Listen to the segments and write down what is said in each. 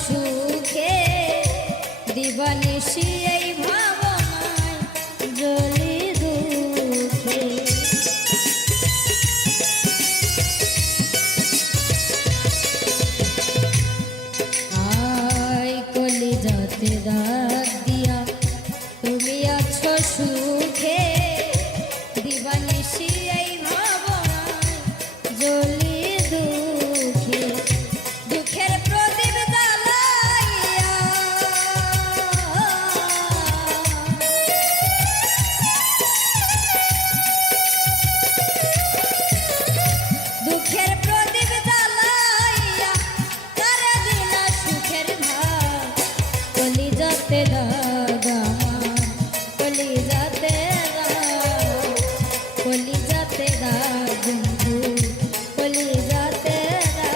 সুখে দিবানিশি এই ভাবনায় জ্বলি দুঃখে। আয় কলিজাতে দাগ দিয়া তুমি আছো সুখে দিবানিশি এই ভাবনায় জ্বলি দুঃখে। দুঃখের প্রদীপ জ্বালাইয়া দুঃখের প্রদীপ জ্বালাইয়া কারে দিলা সুখের ভাগ। কলিজাতে দাগ আমার কলিজাতে দাগ কলিজাতে দাগ বন্ধু কলিজাতে দাগ।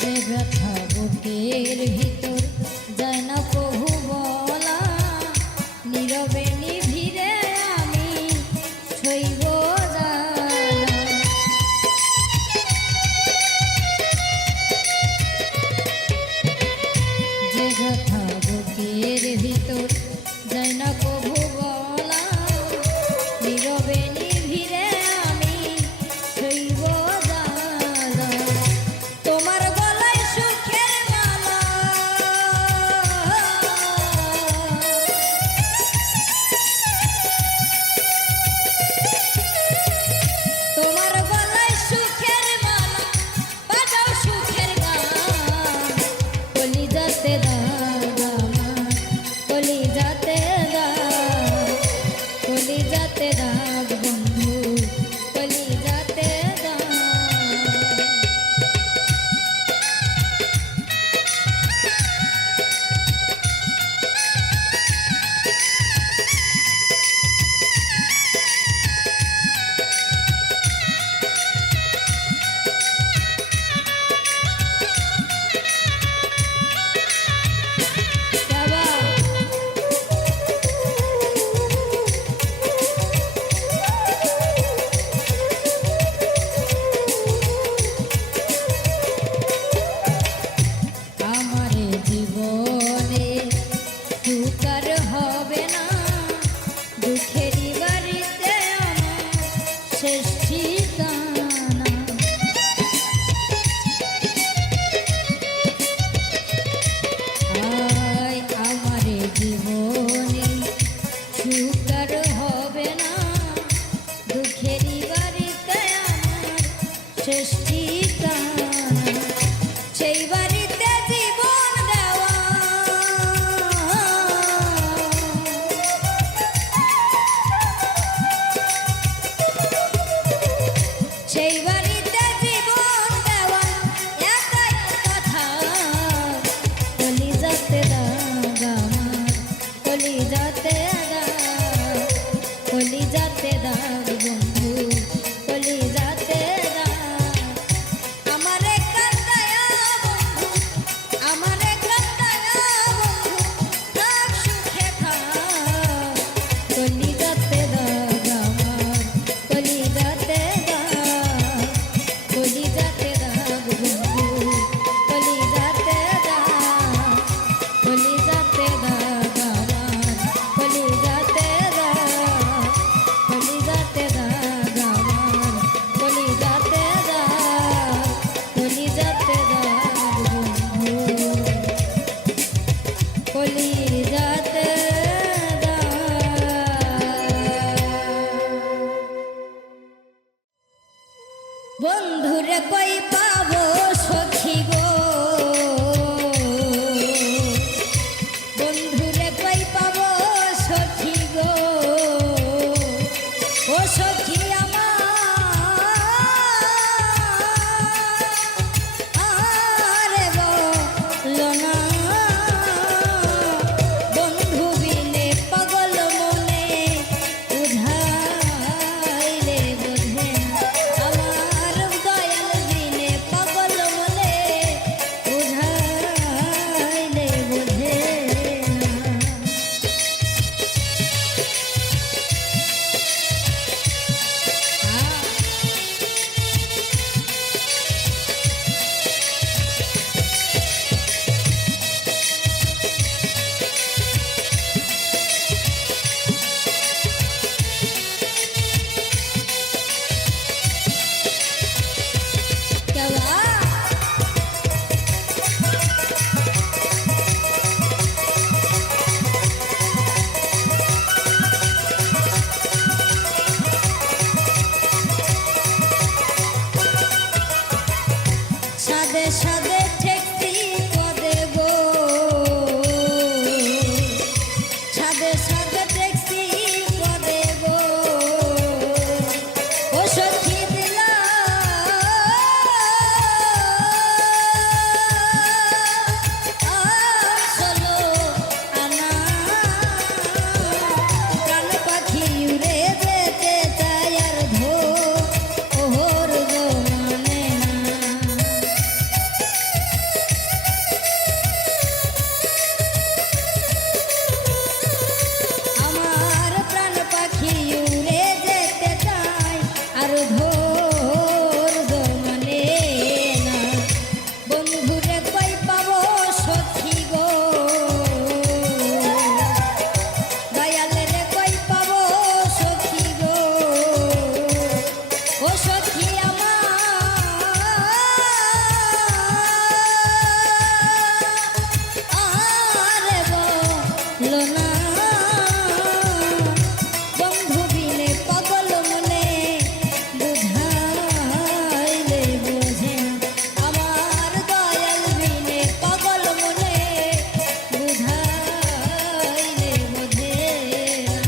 যে ব্যথা বুকের ভিতর যায় না কভু বলা, নীরবে নিভিড়ে আমি সইব জ্বালা। যে ব্যথা বুকের ভিতর যায় না কভু বলা, নীরবে নিভিড়ে আমি সইব জ্বালা। তোমার গলায় সুখের মালা তোমার গলায় সুখের মালা বাজাও সুখের গান। কলিজাতে দাগ আমার কলিজাতে দাগ কলিজাতে দাগ বন্ধু কলিজাতে দাগ। আমারে জীবনে সুখ আর হবে না, দুঃখেরই বাড়িতে আমার শেষ ঠিকানা। আয় আমারে জীবনে সুখ আর হবে না, দুঃখেরই বাড়িতে আমার শেষ ঠিকানা। সেই বাড়িতে জীবন দেওয়া সেই বাড়িতে জীবন দেওয়া একাই কথা। কলিজাতে দাগ আমার কলিজাতে দাগ কলিজাতে দাগ বন্ধু কলিজাতে দাগ। আমারে কান্দায়া বন্ধু আমারে কান্দায়া বন্ধু থাক সুখে থাক। কলিজাতে দাগ আমার কলিজাতে দাগ কলিজাতে দাগ বন্ধু কলিজাতে দাগ কলিজাতে দাগ আমার কলিজাতে বন্ধুরে কই পাবো সখী গো, বন্ধুরে কই পাবো সখী গো, ও সখী আমার সাদে সাদে ঠেকছি পদে গো সাদে সাদে ঠেকছি পদে গো ও সখী দিলা চলো আনা প্রাণ পাখি উড়ে যেতে চায় আর ওহর গো মানে না আমার প্রাণ পাখি উড়ে যেতে চায় আর ধৈর্য মানে না বন্ধুরে কই পাবো সখী গো দয়ালেরে কই পাবো সখী গো ও সখী আমার বলো না বন্ধু বিনে পাগল মনে বুঝাইলে বোঝে না আমার দয়াল বিনে পাগল মনে বুঝাইলে বোঝে না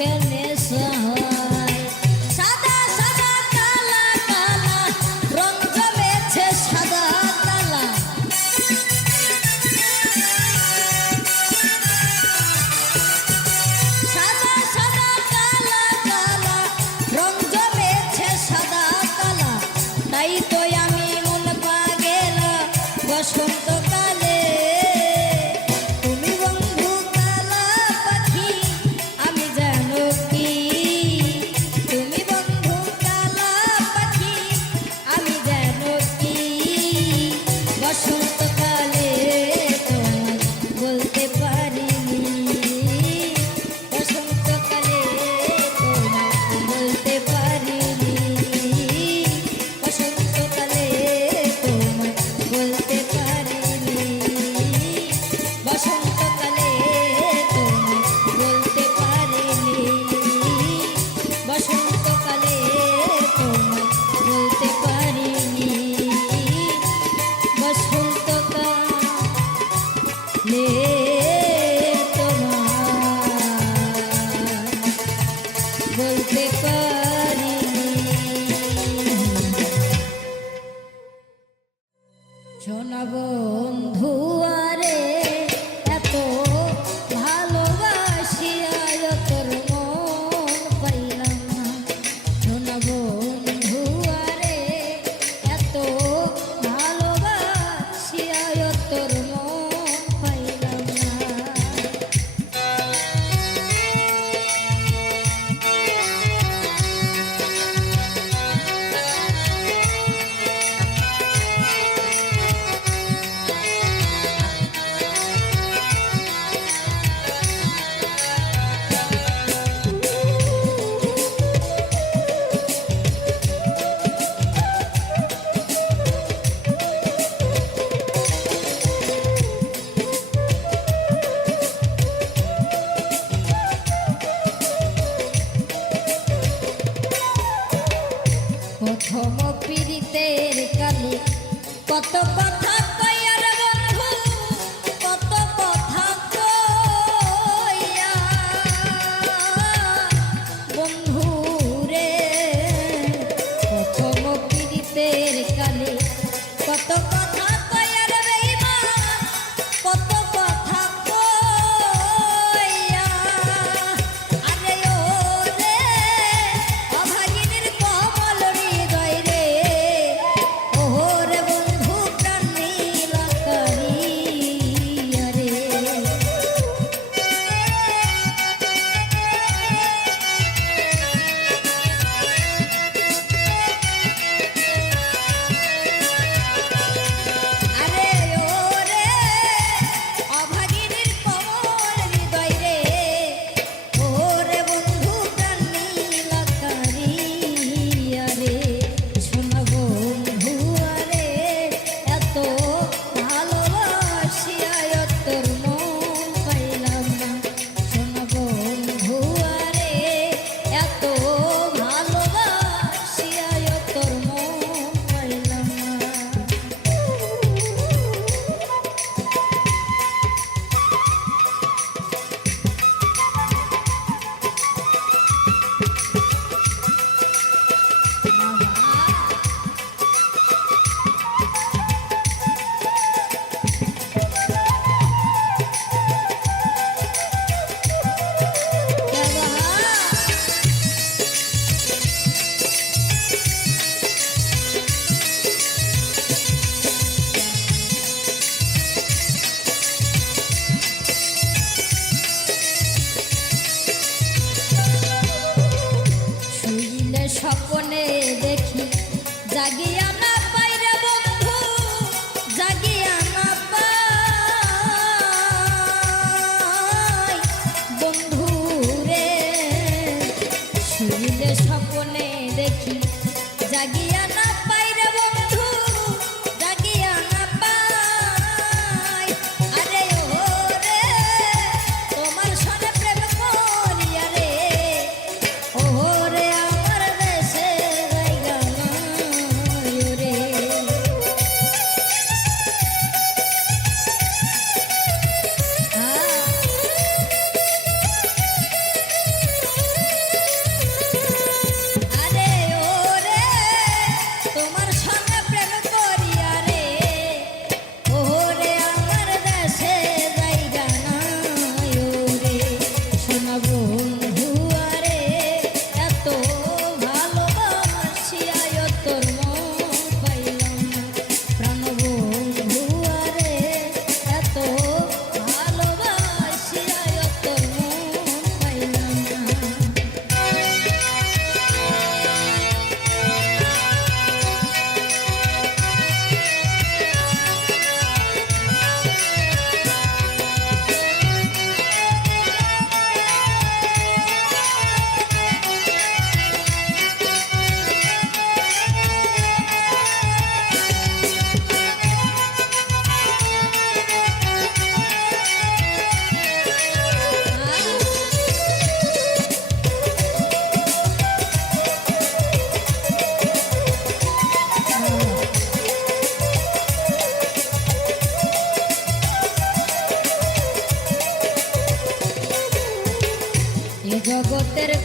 চোখে নেশা হয়। সাদা সাদা কালা কালা রং জমেছে সাদা কালা। সাদা সাদা কালা কালা রং জমেছে সাদা কালা। তাই তো আমি মন পাগেল বসন্তকালে। তুমি বন্ধু কালা পাখি আমি জানো কি। তুমি বন্ধু কালা পাখি আমি জানো কি। বসন্তকালে তোমায় বলতে পারিনি। বসন্তকালে তোমায় বলতে পারিনি। বসন্তকালে তোমায় বলতে পারিনি। বসন্তকালে তোমায় বলতে পারিনি। বসন্তকালে তোমায় বলতে পারিনি। বসন্তকালে তোমায় বলতে পারিনি। সোনা বন্ধু আরে এত ভালোবাসিয়া তোর মন পাইলাম না। সোনা বন্ধু আরে এত ভালোবাসিয়া তোর মন পাইলাম না। প্রথম পীড়িতের কালে কত কথা কইয়া রে বন্ধু, কত কথা কইয়া বন্ধু রে। প্রথম পীড়িতের কালে কত কথা কইয়া রে বেঈমান, কত কথা কইয়া। আরে ও রে অভাগিনীর কমল হৃদয় রে। ওহো রে বন্ধু প্রাণ নীল করিয়া রে। আরে ও রে অভাগিনীর কমল হৃদয় রে। ও রে বন্ধু প্রাণ নীল করিয়া রে। সোনা বন্ধু আরে এত ভালোবাসিয়া তোর মন পাইলাম না। সোনা বন্ধু আরে এত ভালোবাসিয়া তোর মন পাইলাম না। শুইলে স্বপ্নে দেখি জাগিয়া না পাই রে বন্ধু, জাগিয়া না পাই বন্ধু রে। শুইলে স্বপ্নে দেখি জাগিয়া না পাই রে বন্ধু, জাগিয়া না পাই। আরে ও রে তোমার সনে প্রেম করিয়া রে। ওহো রে আমার দেশে জায়গা নাই রে।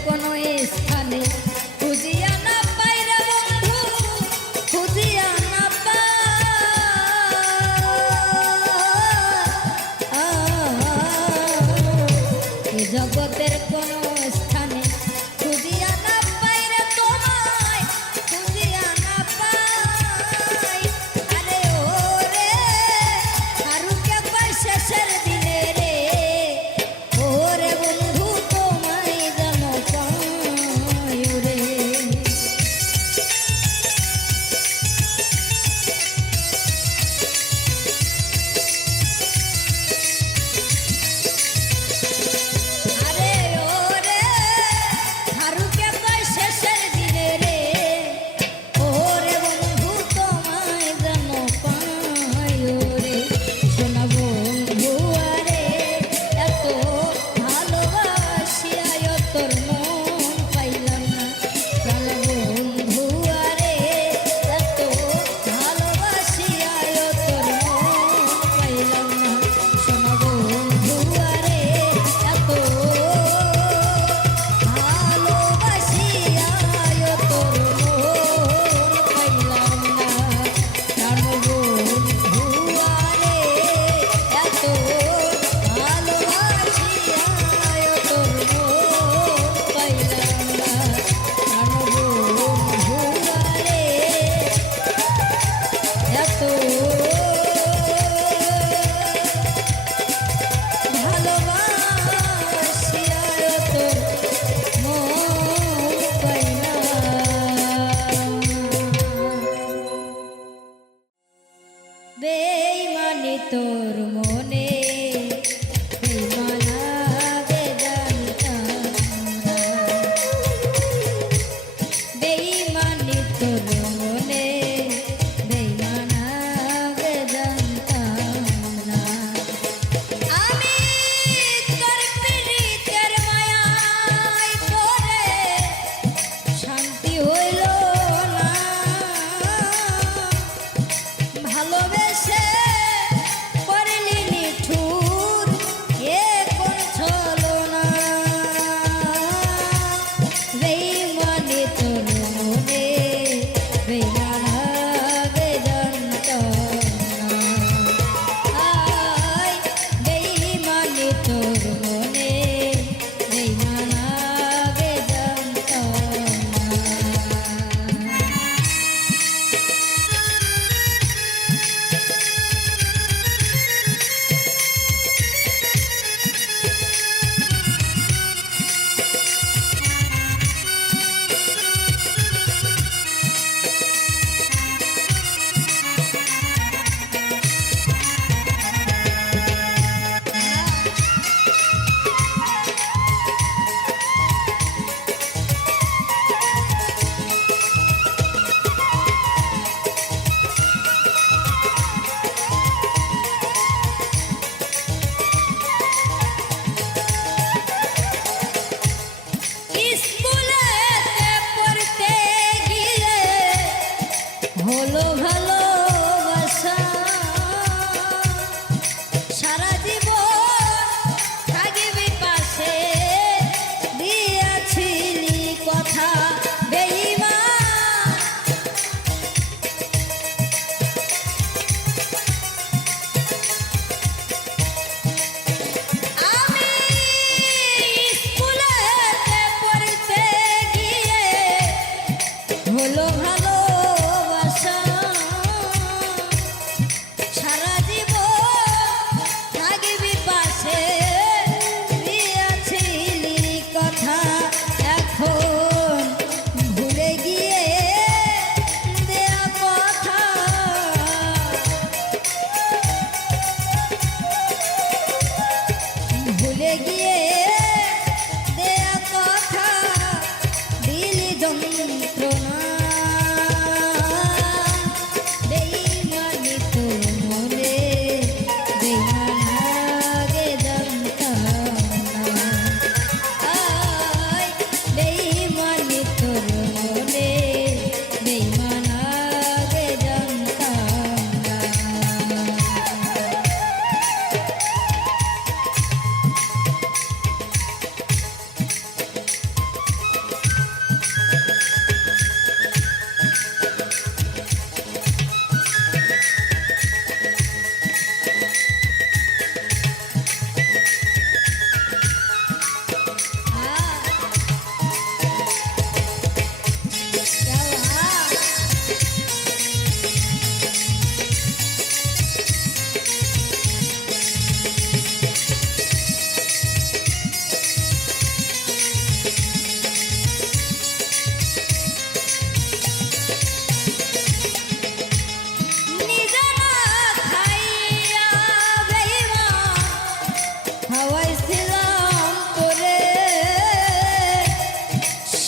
কোনো স্থানে খুঁজিয়া না পাই রে বন্ধু, খুঁজিয়া না পাই জগতের কোনো স্থানে খুঁজিয়া না পাই রে তোমায়, খুঁজিয়া না পাই। আরে ও রে হারুকে পাই শেষের দিনে রে, ও রে বন্ধু তোমায় যেন পাই রে। আরে ও রে হারুকে পাই শেষের দিনে রে, ও রে বন্ধু তোমায় যেন পাই রে। শোনা বন্ধু আরে এত ভালোবাসিয়া তোর মন পাইলাম না, প্রাণ বন্ধু আরে এত ভালোবাসিয়া তোর মন পাইলাম না। শোনা বন্ধু আরে এত ভালোবাসিয়া তোর মন পাইলাম না, প্রাণ বন্ধু আরে এত ভালোবাসিয়া তোর মন পাইলাম না, প্রাণ বন্ধু আরে এত ভালোবাসিয়া তোর মন পাইলাম। বেঈমানি তোর মনে বেঈমানা বেদান্তাম না, বেঈমানি তোর মনে বেঈমানা বেদান্তাম না। আমি তোর প্রীতির মায়ায় পড়ে শান্তি হইল না, ভালোবেসে করলি নিঠুর এ কোন ছলনা। বেঈমানি তোর মনে বেঈমানা বেদান্তাম না, আয় বেঈমানি তোর মনে বেঈমানা বেদান্তাম না। স্কুলেতে পড়তে গিয়ে হলো ভালোবাসা, সারা জীবন থাকবি পাশে দিয়েছিলি কথা বেঈমান। আমি স্কুলেতে পড়তে গিয়ে হলো ভালোবাসা, সারা জীবন থাকবি পাশে দিয়েছিলি কথা। এখন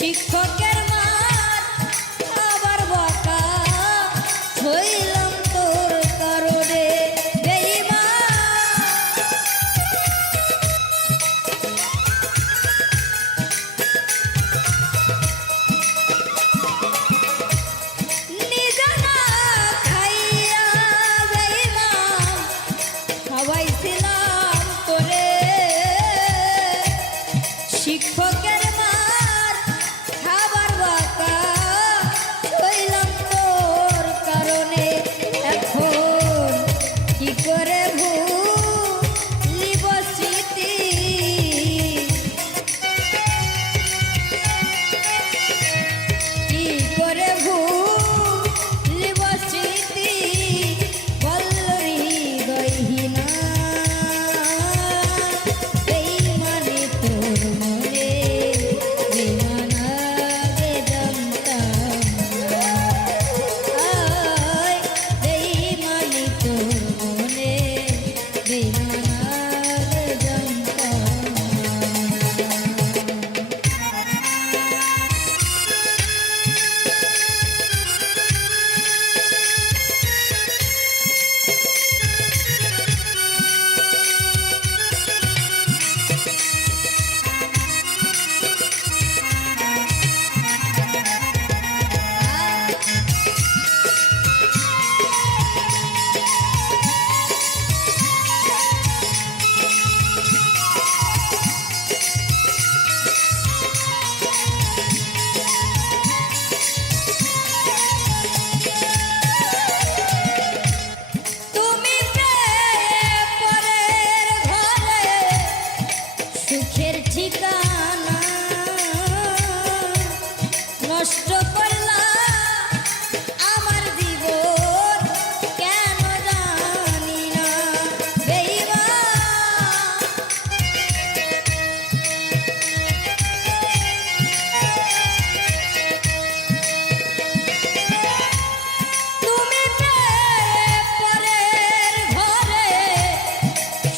শিক্ষকের মার আবার বকা হইলাম তোর কারণে বেঈমান। নিজে না খাইয়া বেঈমান খাওয়াইছিলাম তোরে, শিক্ষকের মার খাবার বাঁকা হইলাম তোর কারণে। এখন কি করে ভুলিব স্মৃতি, কি করে ভুলিব স্মৃতি বল হৃদয়হীনা। বেঈমানি তোর মনে বেঈমান আগে জানতাম না। আয় বেঈমানি তোর মনে বেঈমান আগে জানতাম না। তুমি পরের ঘরে সুখের ঠিকানা নষ্ট করলা আমার জীবন কেন জানি না বেঈমান। তুমি পরের ঘরে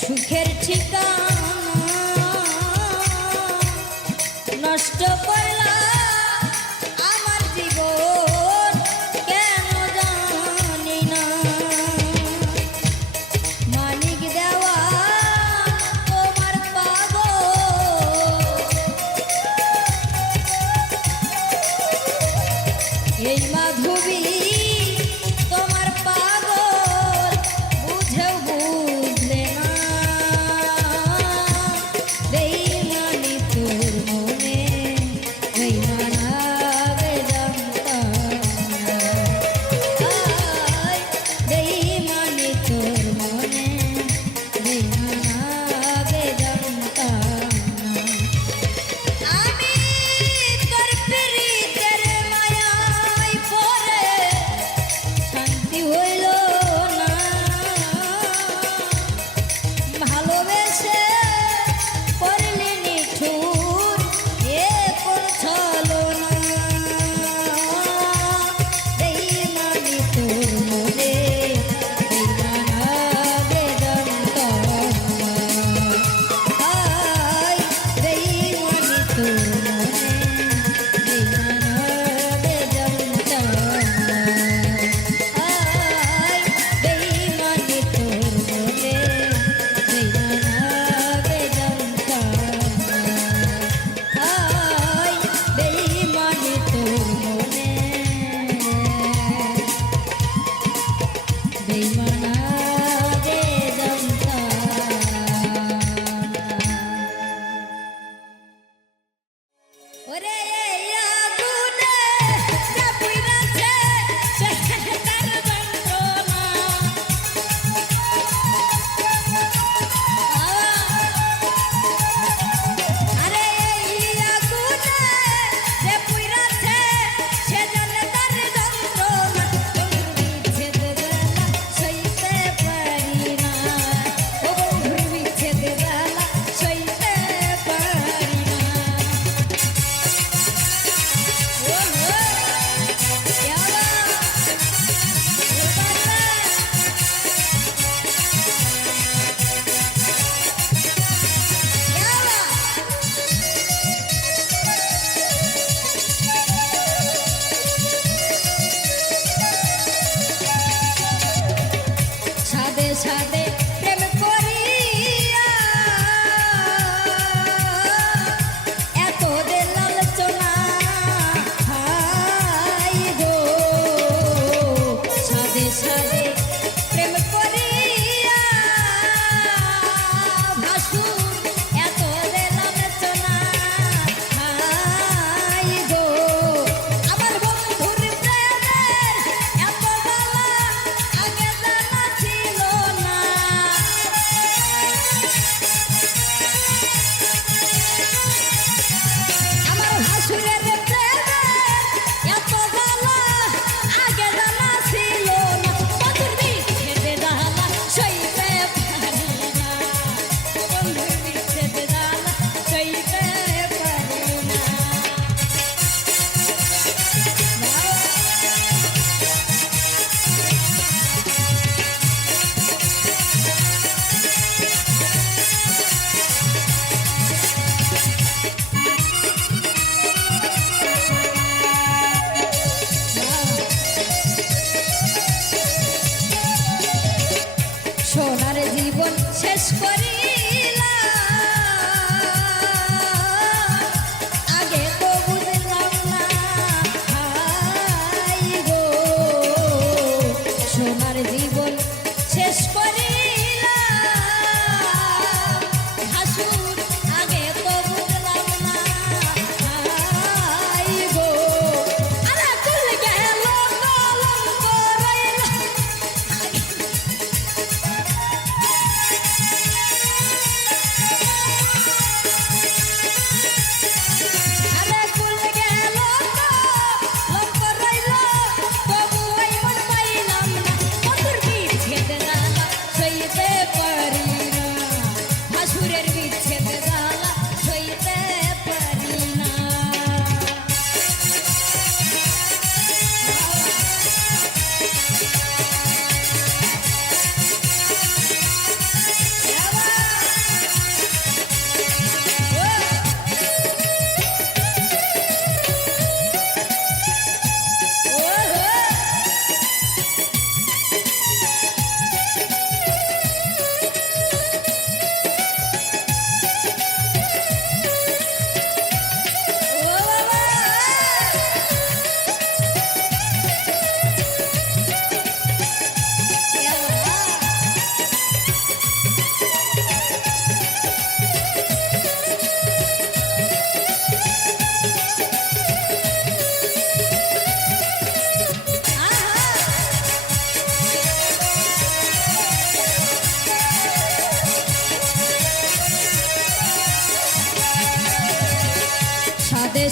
সুখের ঠিকানা নষ্ট করলা আমার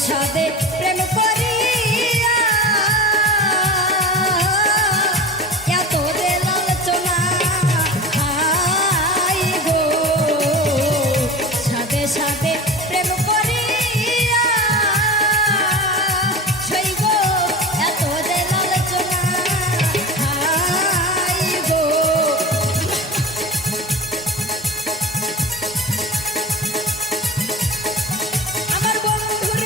সাদে প্রেম করিয়া এত যে লালচনা হাই গো সাদে সাদে প্রেম করিয়া সই গো এত যে লালচনা হাই গো আমার বন্ধুর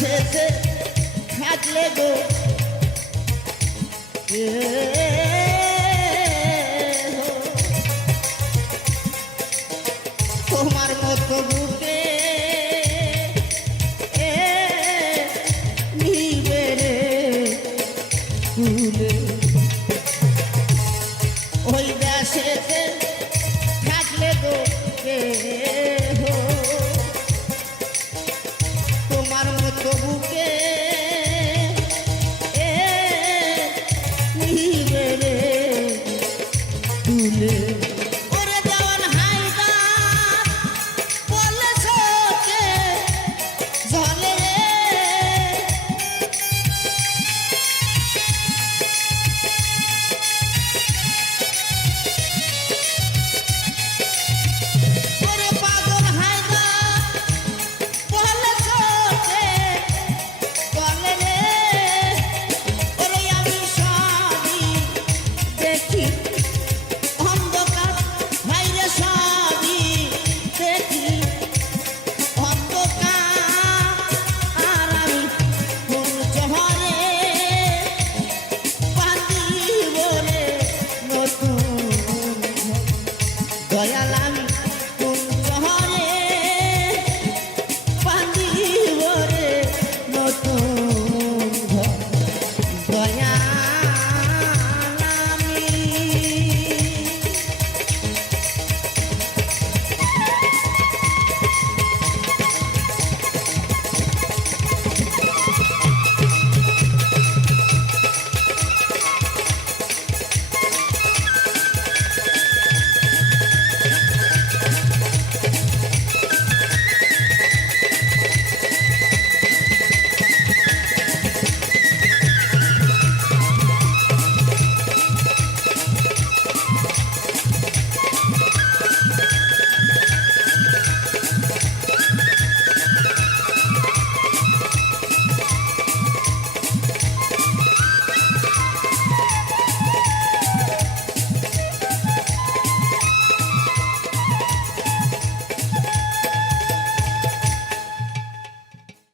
শেষে থাকলে গো এ হো, তোমার মতো বুকে